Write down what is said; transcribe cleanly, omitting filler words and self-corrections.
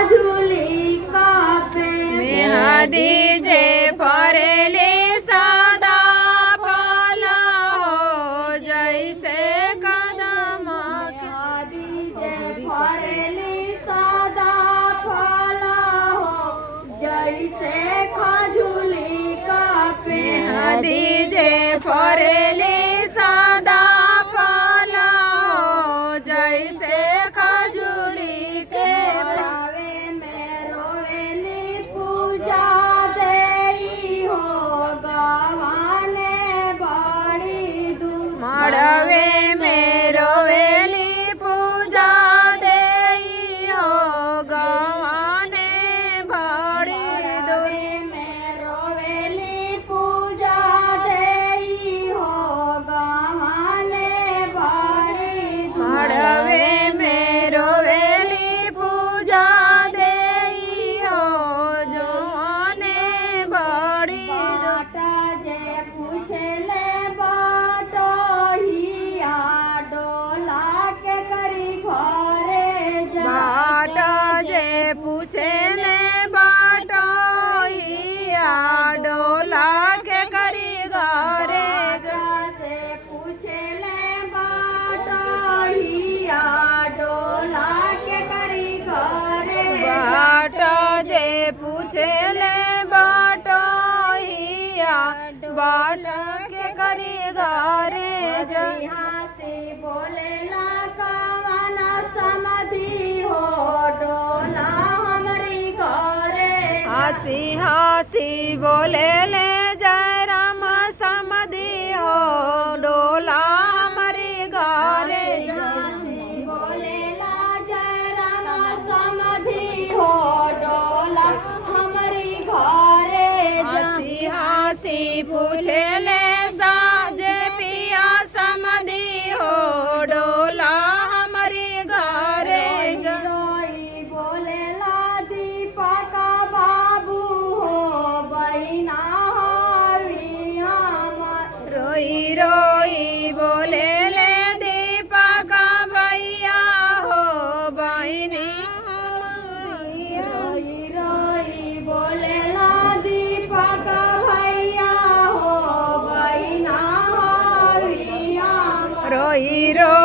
ખજૂલી કાપે મેહદી જે ફરેલી સદા ફલ હો જૈસે કદમ મેહદી જે ફરેલી સદા ફલ હો જૈસે ખજૂલી કાપે મેહદી જે ફરેલી સદા ફલ હો જૈસે ખજૂરી કે આવે મેં રોવેલી પૂજા દેઈ હો ગવાને બળી દૂધ મળવે મેં રોવેલી પૂજા દેઈ હો ગવાને ભળી દો આવે મેં રોવેલી પૂજા દેઈ હો ગવાને બળી દૂધ મળવે મેં રોવેલી પૂજા દેઈ હો જોને ભળી દો બાટા જે પૂછેલે બાટો હિયા ડોલા કે કરી ઘરે જા बाट जे पूछे ने बाटो हिया डोला के करी घरे बाटा से पूछेले बाटो હિયા ડોલા કે કરી ઘરે बाट जे पूछे ले बाटो हिया बाट के करी घरे जा હાસી બોલેલા કાવાના સમાધિ હો ડોલા હમરી ઘરે हसी हसी बोले ले जय राम समधी हो डोला हमारी घरे હાસી બોલેલા જય રામ સમાધિ હો ડોલા હમરી ઘરે हसी हसी पूछे ले साजे पिया समधी हो डोला हमारी घरे રોઈ બોલેલા દીપકા બાબુ હો બૈના હરી અમાર रोई रोई बोले ले दीपक भैया हो बहिनी રોઈ રોઈ બોલેલા દીપક ભૈયા હો બૈના હરી અમાર रोई रो